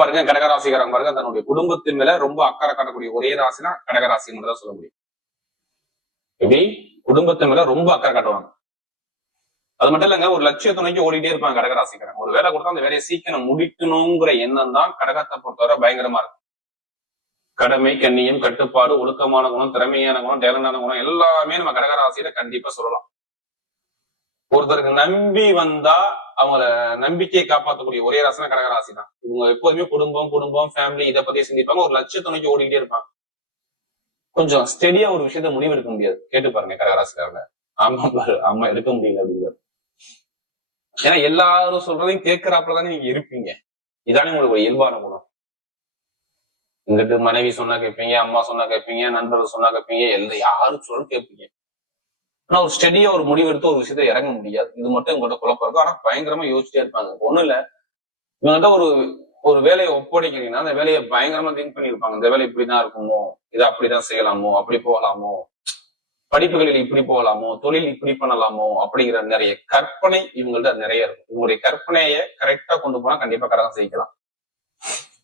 பாருங்க கடகராசிக்காரங்க பாருங்க தன்னுடைய குடும்பத்தின் மேல ரொம்ப அக்கறை காட்டக்கூடிய ஒரே ராசினா கடகராசி தான் சொல்ல முடியும். எப்படி குடும்பத்தின் மேல ரொம்ப அக்கறை காட்டுவாங்க. அது மட்டும் இல்லைங்க, ஒரு லட்சியத்தை நோக்கி ஓடிட்டே இருப்பாங்க கடகராசிக்காரங்க. ஒரு வேலை கொடுத்தா அந்த வேலையை சீக்கிரம் முடிக்கணுங்கிற எண்ணம் தான் கடகத்தை பொறுத்தவரை பயங்கரமா இருக்கும். கடமை, கண்ணியம், கட்டுப்பாடு, ஒழுக்கமான குணம், திறமையான குணம், டேலண்டான குணம் எல்லாமே நம்ம கடகராசியில கண்டிப்பா சொல்லலாம். ஒருத்தருக்கு நம்பி வந்தா அவங்கள நம்பிக்கையை காப்பாற்றக்கூடிய ஒரே ராசினா கடகராசி தான். இவங்க எப்போதுமே குடும்பம் ஃபேமிலி இதை பத்தி சிந்திப்பாங்க. ஒரு லட்சியத்தை நோக்கி ஓடிக்கிட்டே இருப்பாங்க. கொஞ்சம் ஸ்டெடியா ஒரு விஷயத்த முடிவு எடுக்க முடியாது. கேட்டு பாருங்க கடகராசிக்காரங்க. ஆமா எடுக்க முடியல அப்படிங்கிறது. ஏன்னா எல்லாரும் சொல்றதையும் கேட்கிறாப்புலதானே நீங்க இருப்பீங்க. இதானே உங்களுக்கு இயல்பான குணம். இங்கிட்டு மனைவி சொன்னா கேட்பீங்க, அம்மா சொன்னா கேட்பீங்க, நண்பர்கள் சொன்னா கேட்பீங்க, யாரும் சொல்ல கேட்பீங்க. ஆனா ஒரு ஸ்டெடியா ஒரு முடிவு எடுத்து ஒரு விஷயத்த இறங்க முடியாது. இது மட்டும் உங்கள்கிட்ட குழப்பம் இருக்கும். ஆனா பயங்கரமா யோசிச்சுட்டே இருப்பாங்க. ஒண்ணும் இல்ல, இவங்ககிட்ட ஒரு வேலையை ஒப்படைக்கிறீங்கன்னா அந்த வேலையை பயங்கரமா திங்க் பண்ணிருப்பாங்க. இந்த வேலை இப்படிதான் இருக்குமோ, இதை அப்படிதான் செய்யலாமோ, அப்படி போகலாமோ, படிப்புகளில் இப்படி போகலாமோ, தொழில் இப்படி பண்ணலாமோ அப்படிங்கிற நிறைய கற்பனை இவங்கள்ட்ட நிறைய இருக்கும். இவங்களுடைய கற்பனையை கரெக்டா கொண்டு போனா கண்டிப்பா கடகம் செய்யலாம்.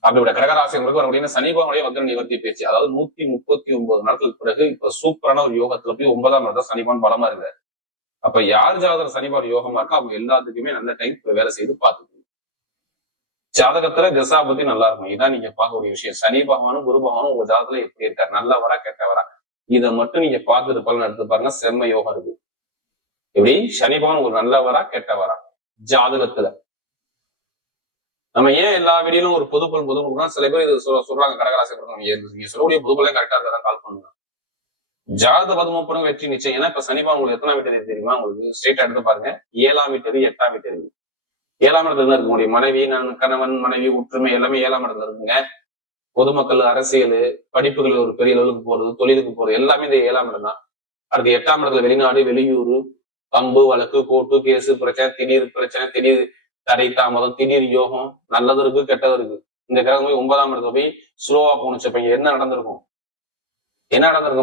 அப்படியோட கடகராசிகளுக்கு வரக்கூடிய சனி பகவானுடைய வக்ர நிவர்த்தி பேச்சு, அதாவது 139 நாட்களுக்கு பிறகு இப்ப சூப்பரான ஒரு யோகத்துல போய் 9ஆம் இடத்துல சனிபகவான் பலமா இருக்காரு. அப்ப யார் ஜாதகத்துல சனிபகவான் யோகமா இருக்கா அவங்க எல்லாத்துக்குமே நல்ல டைம் வேலை செய்து பார்த்துக்கணும். ஜாதகத்துல தசாபதி நல்லா இருக்கும். இதான் நீங்க பார்க்கக்கூடிய விஷயம். சனி பகவானும் குரு பகவானும் உங்க ஜாதகத்துல எப்படி இருக்காரு, நல்லவரா கெட்டவரா, இதை மட்டும் நீங்க பார்த்துட்டு பலன் எடுத்து பாருங்க. செம்ம யோகம் இருக்கு. எப்படி சனி பகவான் ஒரு நல்லவரா கெட்டவரா ஜாதகத்துல. நம்ம ஏன் எல்லா வீடியோலும் ஒரு பொதுப்பலன் சில பேர் இது சொல்றாங்க கடகராசி நீங்க சொல்லக்கூடிய பொதுப்பலன் கரெக்டா இருக்கதான் கால் பண்ணுங்க. ஜாதக பதுமப்புறம் வெற்றி நிச்சயம். ஏன்னா இப்ப சனிபகவான் உங்களுக்கு எத்தனை வீட்டு தெரியுமா? உங்களுக்கு ஸ்ட்ரெயிட்டா எடுத்து பாருங்க. 7ஆம் வீட்டு 8ஆம் வீட்டு 7ஆம் இடத்துல தான் இருக்க முடியும். மனைவி, கணவன் மனைவி ஒற்றுமை எல்லாமே 7ஆம் இடத்துல இருக்குங்க. பொதுமக்கள், அரசியல், படிப்புகள் ஒரு பெரிய அளவுக்கு போறது, தொழிலுக்கு போறது எல்லாமே இந்த 7ஆம் இடம் தான். அடுத்து 8ஆம் இடத்துல வெளிநாடு, வெளியூர், பம்பு, வழக்கு, கோர்ட்டு, கேசு, பிரச்சனை, திடீர் தடை தாமதம், திடீர் யோகம், நல்லது இருக்கு கெட்டது இருக்கு. இந்த கிரகம் போய் 9ஆம் இடத்துல போய் ஸ்லோவா போனுச்சப்ப என்ன நடந்திருக்கும்?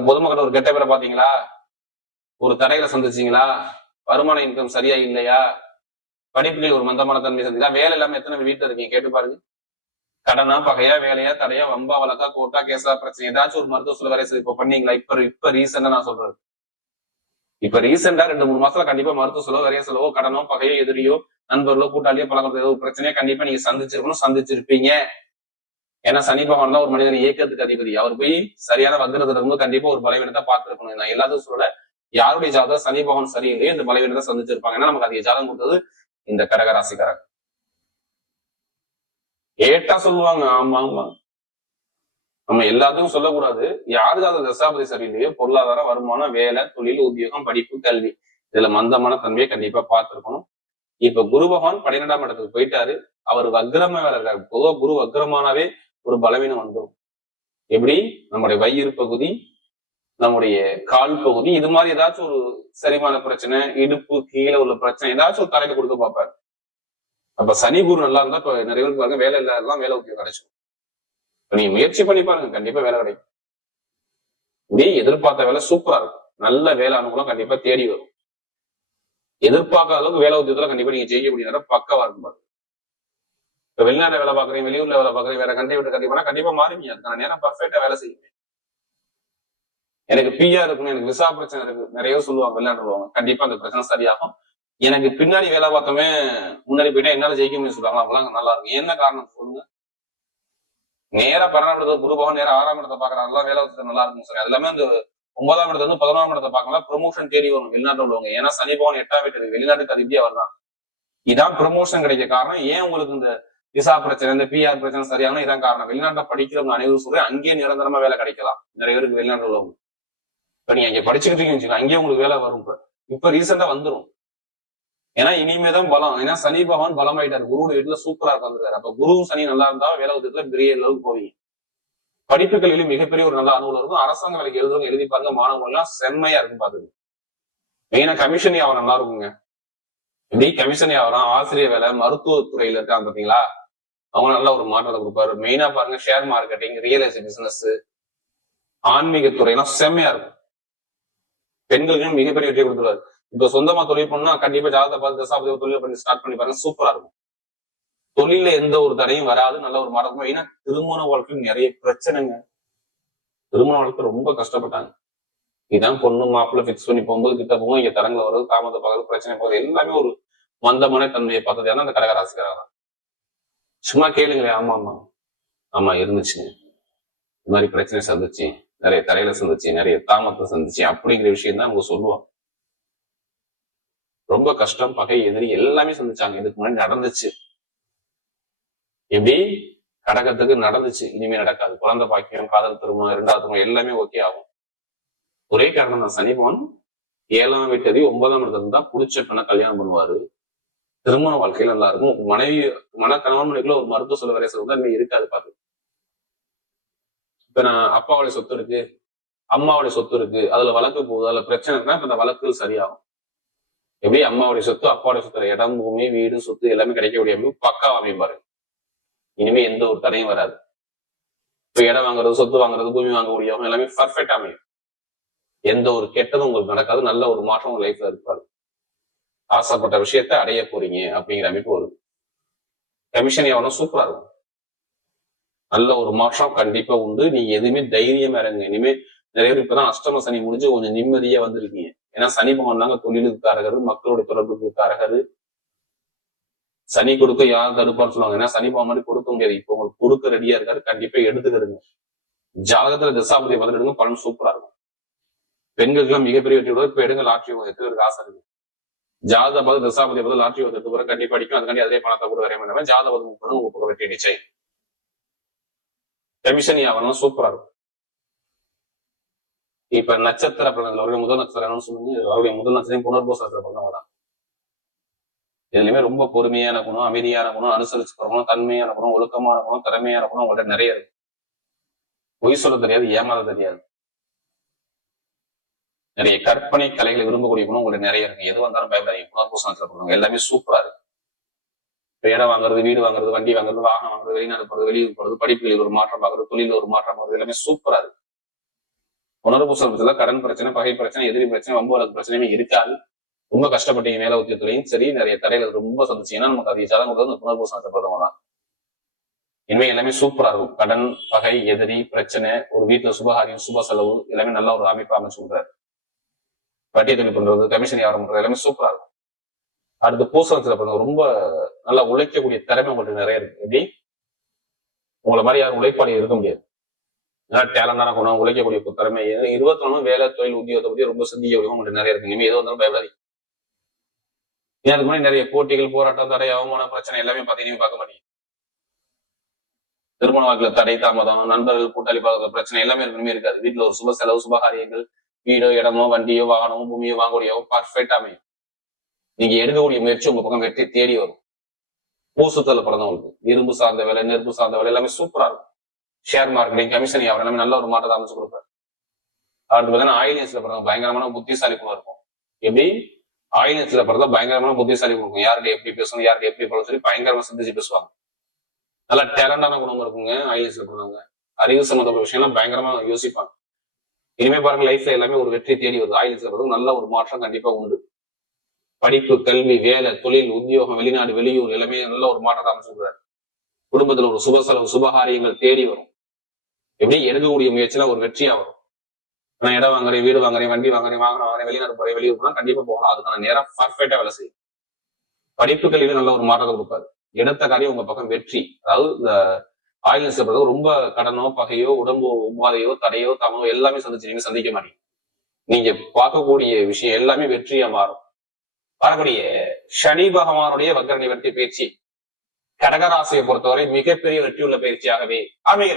பொதுமக்கள் ஒரு கெட்ட பேரை பாத்தீங்களா? ஒரு தடைகளை சந்திச்சீங்களா? வருமான இன்கம் சரியா இல்லையா? படிப்புகள் ஒரு மந்தமான தன்மை சந்திச்சா? வேலை இல்லாம எத்தனை வீட்டுல இருக்கீங்க கேட்டு பாருங்க. கடனா, பகையா, வேலையா, தடையா, வம்பா, வழக்கா, கோர்ட்டா, கேஸா, பிரச்சனை, ஏதாச்சும் ஒரு மருத்துவ சொல்ல வேலை இப்ப பண்ணீங்களா? இப்ப ரீசெண்டா நான் சொல்றது, இப்ப ரீசெண்டா 2-3 மாசத்துல கண்டிப்பா மருத்துவ செலவோ, நிறைய செலவோ, கடனோ, பகையோ, எதிரியோ, நண்பர்களோ, கூட்டாளியோ, பழக்கத்துல ஏதோ ஒரு பிரச்சனையை கண்டிப்பா நீங்க சந்திச்சிருப்பீங்க. ஏன்னா சனி பகவான் தான் ஒரு மனிதன் இயக்கத்துக்கு அதிபதி. அவர் போய் சரியான வக்ரத்துல இருந்து கண்டிப்பா ஒரு பலவீனத்தை பார்த்திருக்கணும். நான் எல்லாத்தையும் சொல்ல, யாருடைய ஜாதகம் சனி பகவான் சரியில்லையே இந்த பலவீனத்தை சந்திச்சிருப்பாங்க. ஏன்னா நமக்கு அதிக ஜாதகம் கொடுத்தது இந்த கடகராசிக்காரங்க. ஏட்டா சொல்லுவாங்க. ஆமா நம்ம எல்லாத்துக்கும் சொல்லக்கூடாது. யாருக்கு அது தசாபதி சரியில்லையோ பொருளாதார, வருமானம், வேலை, தொழில், உத்தியோகம், படிப்பு, கல்வி இதுல மந்தமான தன்மையை கண்டிப்பா பார்த்திருக்கணும். இப்ப குரு பகவான் 12ஆம் இடத்துக்கு போயிட்டாரு. அவர் வக்ரமா வேலை இருக்காரு. பொதுவா குரு வக்ரமானாவே ஒரு பலவீனம் வந்துடும். எப்படி நம்முடைய வயிறு பகுதி, நம்முடைய கால் பகுதி, இது மாதிரி ஏதாச்சும் ஒரு செரிமான பிரச்சனை, இடுப்பு கீழே உள்ள பிரச்சனை ஏதாச்சும் ஒரு தலையில கொடுக்க பார்ப்பாரு. அப்ப சனி குரு நல்லா இருந்தா இப்ப நிறைய பேருக்கு பாருங்க வேலை இல்லாததான் வேலை உத்தியோகம் கிடைச்சிடும். இப்ப நீங்க முயற்சி பண்ணி பாருங்க, கண்டிப்பா வேலை கிடைக்கும். இப்படி எதிர்பார்த்த வேலை சூப்பரா இருக்கும். நல்ல வேலை அனுகூலம் கண்டிப்பா தேடி வரும். எதிர்பார்க்காத அளவுக்கு வேலை உத்தியோகத்துல கண்டிப்பா நீங்க செய்யக்கூடிய நேரம் பக்கவா இருக்கும் பாருங்க. இப்ப வெளிநாடு வேலை பாக்குறீங்க, வெளியூர்ல வேலை பாக்குறீங்க, வேற கண்ட்ரி விட்டு கண்டிப்பா கண்டிப்பா மாறுவீங்க. அதுக்கான நேரம் பர்ஃபெக்டா வேலை செய்யுங்க. எனக்கு பிஆர் இருக்கணும், எனக்கு விசா பிரச்சனை இருக்கு, நிறைய சொல்லுவாங்க விளையாடுவாங்க. கண்டிப்பா அந்த பிரச்சனை சரியாகும். எனக்கு பின்னாடி வேலை பார்த்தோமே முன்னாடி போயிட்டா என்னால ஜெயிக்க முடியும் சொல்றாங்க. அவங்களாம் நல்லா இருக்கும். என்ன காரணம் சொல்லுங்க? நேரா 12ஆம் இடத்துல குரு பகவான் நேரம் 6ஆம் இடத்தை பாக்குறாங்க, வேலை நல்லா இருக்கும் சொல்லி. அது எல்லாமே அந்த 9ஆம் இடத்துல இருந்து 11ஆம் இடத்தை பார்க்கலாம். ப்ரொமோஷன் தேடி வரும் வெளிநாட்டு உள்ளவங்க. ஏன்னா சனி பகவான் 8ஆம் வீட்டு வெளிநாட்டுக்கு அதிபதியா வரலாம். இதான் ப்ரொமோஷன் கிடைக்க காரணம். ஏன் உங்களுக்கு இந்த விசா பிரச்சனை, இந்த பிஆர் பிரச்சனை சரியான இதான் காரணம். வெளிநாட்டுல படிக்கிறவங்க அனைவரும் சொல்றேன், அங்கேயே நிரந்தரமா வேலை கிடைக்கலாம். நிறைய பேருக்கு வெளிநாட்டு உள்ளவங்க. இப்ப நீங்க அங்க படிச்சுக்கிட்டு இருக்கீங்க, அங்கேயே உங்களுக்கு வேலை வரும். இப்ப ரீசெண்டா வந்துடும். ஏன்னா இனிமேதான் பலம். ஏன்னா சனி பகவான் பலமாயிட்டாரு. குருவோட வீட்டுல சூப்பரா இருக்காரு. அப்ப குருவும் சனி நல்லா இருந்தா வேலை உத்தியத்துல பெரிய அளவுக்கு போவீங்க. படிப்பு கல்வியிலும் மிகப்பெரிய ஒரு நல்ல அனுகூலம் இருக்கும். அரசாங்க வேலைக்கு எழுதுறவங்க எழுதி பாருங்க, மாணவர்கள் எல்லாம் செம்மையா இருக்கும் பாத்துக்கு. மெயினா கமிஷன் வியாபாரம் நல்லா இருக்குங்க. இப்படி கமிஷன் வியாபாரம், ஆசிரியர் வேலை, மருத்துவத்துறையில இருக்காங்க பாத்தீங்களா, அவங்க நல்ல ஒரு மாற்றத்தை கொடுப்பாரு. மெயினா பாருங்க share marketing, real estate business, ஆன்மீகத்துறை எல்லாம் செம்மையா இருக்கும். பெண்களுக்கும் மிகப்பெரிய வெற்றி கொடுத்துருவாரு. இப்ப சொந்தமா தொழில் பண்ணா கண்டிப்பா ஜாதகத்தை பார்த்து தசாபதி தொழில் பண்ணி ஸ்டார்ட் பண்ணி பாருங்க, சூப்பரா இருக்கும். தொழில எந்த ஒரு தடையும் வராது, நல்ல ஒரு மாற்றம். ஏன்னா திருமண வாழ்க்கையில் நிறைய பிரச்சனைங்க. திருமண வாழ்க்கை ரொம்ப கஷ்டப்பட்டாங்க. இதான் பொண்ணு மாப்பிள்ள பிக்ஸ் பண்ணி போகும்போது கிட்ட போகும், இங்க தரங்களை வருது, தாமத பகல் பிரச்சனை போகுது, எல்லாமே ஒரு மந்தமான தன்மையை பார்த்தது ஏன்னா அந்த கடகராசிக்காரங்க. சும்மா கேளுங்களேன். ஆமா ஆமா ஆமா இருந்துச்சுங்க, இந்த மாதிரி பிரச்சனை சந்திச்சு, நிறைய தரையில சந்திச்சு, நிறைய தாமத்தை சந்திச்சு அப்படிங்கிற விஷயம் தான் அவங்க சொல்லுவாங்க. ரொம்ப கஷ்டம், பகை, எதிரி எல்லாமே சந்திச்சாங்க. இதுக்கு முன்னாடி நடந்துச்சு. எப்படி கடகத்துக்கு நடந்துச்சு, இனிமே நடக்காது. குழந்தை பாக்கியம், காதல் திருமணம், இரண்டாவது திருமணம் எல்லாமே ஓகே ஆகும். ஒரே காரணம் தான், சனி பகவான் 7ஆம் வீட்டு 9ஆம் இடத்துல தான் புடிச்ச பெண்ணை கல்யாணம் பண்ணுவாரு. திருமண வாழ்க்கையில நல்லா இருக்கும். மனைவி கணவன் மனைவிக்குள்ள ஒரு மருத்துவ சொல்ல வரைய சொல்ல இனிமே இருக்காது. பாத்து இப்ப நான் அப்பாவுடைய சொத்து இருக்கு, அம்மாவுடைய சொத்து இருக்கு, அதுல வழக்கு போகுது, அதுல பிரச்சனை இருக்குன்னா இப்ப அந்த வழக்குகள் சரியாகும். எப்படி அம்மாவுடைய சொத்து அப்பாவுடைய சொத்து, இடம், பூமி, வீடு, சொத்து எல்லாமே கிடைக்கக்கூடிய அமைப்பு பக்கா அமைப்பாரு. இனிமே எந்த ஒரு தடையும் வராது. இப்ப இடம் வாங்குறது, சொத்து வாங்குறது, பூமி வாங்கக்கூடிய எல்லாமே பர்ஃபெக்டா அமையும். எந்த ஒரு கெட்டதும் உங்களுக்கு நடக்காது. நல்ல ஒரு மாற்றம் உங்க லைஃப்ல இருப்பாரு. ஆசைப்பட்ட விஷயத்த அடைய போறீங்க அப்படிங்கிற அமைப்பு வரும். கமிஷன் எவ்வளவு சூப்பரா இருக்கும். நல்ல ஒரு மாற்றம் கண்டிப்பா உண்டு. நீங்க எதுவுமே தைரியமா இருங்க. இனிமே நிறைய பேர் இப்பதான் அஷ்டம சனி முடிஞ்சு கொஞ்சம் நிம்மதியா வந்திருக்கீங்க. ஏன்னா சனி பகவான் தாங்க தொழிலுக்கு காரகரு, மக்களுடைய தொடர்புக்கு காரகரு. சனி கொடுக்க யாரும் தடுப்பான்னு சொல்லுவாங்க. ஏன்னா சனி பகவான் மாதிரி கொடுக்க முடியாது. இப்ப உங்களுக்கு கொடுக்க ரெடியா இருக்காரு, கண்டிப்பா எடுத்துக்கிறதுங்க. ஜாதகத்துல திசாபதியை பார்த்துட்டு பலன் சூப்பரா இருக்கும். பெண்களுக்கு எல்லாம் மிகப்பெரிய வெற்றி விட இப்ப எடுங்க, லாட்ரி எடுத்துக்கிறதுக்கு ஆசை இருக்கு. ஜாதக பார்த்து திசாபதியை பார்த்து லாட்ரி எடுத்து போற கண்டிப்பா அடிக்கும். அதுக்காண்டி அதே பணத்தை கூட வரைய வேண்டாம். ஜாதகம் உங்க பக்கம் வெற்றி நிச்சயம். கமிஷன் வியாபாரம் சூப்பரா இருக்கும். இப்ப நட்சத்திர பலன்கள் அவருடைய முதல் நட்சத்திரம் சொல்லுங்க. அவருடைய முதல் நட்சத்திரம் புனர்பூச பலன் தான். இதுலயுமே ரொம்ப பொறுமையான குணம், அமைதியான குணம், அனுசரிச்சு குணம், தன்மையான குணம், ஒழுக்கமான குணம், திறமையான குணம் உங்கள்கிட்ட நிறைய இருக்கு. பொய் சொல்ல தெரியாது, ஏமாத தெரியாது. நிறைய கற்பனை கலைகளை விரும்பக்கூடிய குணம் உங்களுக்கு நிறைய இருக்கு. எது வந்தாலும் பயப்படாதீங்க. புனர்பூச நட்சத்திரம் எல்லாமே சூப்பரா இருக்கு. இடம் வாங்குறது, வீடு வாங்குறது, வண்டி வாங்குறது, வாகனம் வாங்குறது, வெளிநாடு போறது, வெளியூர் போறது, படிப்புகளில் ஒரு மாற்றம் ஆகுறது, தொழில ஒரு மாற்றம் ஆகுறது, எல்லாமே சூப்பரா இருக்கு. புனர்பூசத்துல கடன் பிரச்சனை, பகை பிரச்சனை, எதிரி பிரச்சனை, வம்பு வழக்கு பிரச்சனையுமே இருக்காது. ரொம்ப கஷ்டப்பட்டீங்க மேல உத்தியத்திலையும் சரி, நிறைய தடைகள் ரொம்ப சந்திச்சீங்கன்னா நமக்கு அதிக ஜாதகம் கொடுத்தது புனர்பூச நட்சத்திரம் தான். இனிமே எல்லாமே சூப்பரா இருக்கும். கடன், பகை, எதிரி பிரச்சனை, ஒரு வீட்டுல சுபகாரியம், சுப செலவு எல்லாமே நல்ல ஒரு அமைப்பு அமைச்சு கொடுக்குறாரு. வட்டி தொழில் பண்றது, கமிஷன் வியாபாரம் பண்றது எல்லாமே சூப்பரா இருக்கும். அடுத்து பூசணத்துல பண்ணுறது ரொம்ப நல்லா உழைக்கக்கூடிய திறமை உங்களுக்கு நிறைய இருக்கு. எப்படி உங்களை மாதிரி யாரும் உழைப்பாளி இருக்க முடியாது. டேலண்டான குணம், உழைக்கக்கூடிய திறமை, 24 வேலை, தொழில், உத்தியோகத்தை பத்தி ரொம்ப சிந்திக்கக்கூடிய உங்களுக்கு நிறைய இருக்கு. இனிமே எது வந்தாலும் பயப்படாது. அதுக்கு முன்னாடி நிறைய போட்டிகள், போராட்டம், தடை, அவமான பிரச்சனை எல்லாமே பாத்தீங்கன்னா பார்க்க மாட்டீங்க. திருமண வாழ்க்கையில தடை, தாமதம், நண்பர்கள், கூட்டாளி பார்க்க பிரச்சனை எல்லாமே இனிமே இருக்காது. வீட்டுல ஒரு சுப செலவு, சுபகாரியங்கள், வீடோ, இடமோ, வண்டியோ, வாகனமோ, பூமியோ வாங்கக்கூடியவோ பர்ஃபெக்டா அமையும். நீங்க எடுக்கக்கூடிய முயற்சி உங்க பக்கம் வெற்றி தேடி வரும். பூசத்துல பிறந்தவங்களுக்கு இரும்பு சார்ந்த வேலை, நெருப்பு சார்ந்த வேலை எல்லாமே சூப்பரா இருக்கும். ஷேர் மார்க்கெட்டிங், கமிஷன் வியாபாரம் எல்லாமே நல்ல ஒரு மாற்றத்தை அமைச்சு கொடுப்பாரு. அடுத்து பார்த்தீங்கன்னா ஆயிலியன்ஸ்ல பிறந்தவங்க பயங்கரமான புத்திசாலி குணம் இருக்கும். எப்படி ஆயிலியன்ஸ்ல பிறந்தா பயங்கரமான புத்திசாலி குணம், யார்கிட்ட எப்படி பேசணும், யார்கிட்ட எப்படி பழம் சொல்லி பயங்கரமா சிந்திச்சு பேசுவாங்க. நல்லா டேலண்டான குணம் இருக்குங்க. ஆயிலியன்ஸ்ல பிறந்தவங்க அறிவு சம்பந்தப்பட்ட விஷயம் எல்லாம் பயங்கரமா யோசிப்பாங்க. இனிமே பாருங்க லைஃப்ல எல்லாமே ஒரு வெற்றி தேடி வருது. ஆயிலியன்ஸ்ல பிறந்தவங்க நல்ல ஒரு மாற்றம் கண்டிப்பா உண்டு. படிப்பு, கல்வி, வேலை, தொழில், உத்தியோகம், வெளிநாடு, வெளியூர் எல்லாமே நல்ல ஒரு மாற்றத்தை அமைச்சுக்கிறார். குடும்பத்துல ஒரு சுப செலவு, சுபகாரியங்கள் தேடி வரும். எப்படி எடுக்கக்கூடிய முயற்சியில ஒரு வெற்றியா வரும். நான் இடம் வாங்குறேன், வீடு வாங்குறேன், வண்டி வாங்குறேன், வாகனம் வாங்குறேன், வெளிநாடு போறேன், வெளியூர் போனா கண்டிப்பா போகலாம். அதுக்கான நேரம் பர்ஃபெக்டா வேலை செய்யும். படிப்பு, கல்வியில நல்ல ஒரு மாற்றத்தை கொடுப்பாரு. எடுத்த காரியம் உங்க பக்கம் வெற்றி. அதாவது இந்த ஆயில்ஸ் ரொம்ப கடனோ, பகையோ, உடம்பு உபாதையோ, தடையோ, தமோ எல்லாமே சந்திச்சு சந்திக்க மாட்டீங்க. நீங்க பார்க்கக்கூடிய விஷயம் எல்லாமே வெற்றியா மாறும். வரக்கூடிய சனி பகவானுடைய வக்ர நிவர்த்தி பயிற்சி கடகராசியை பொறுத்தவரை மிகப்பெரிய வெற்றியுள்ள பயிற்சியாகவே அமைகிறது.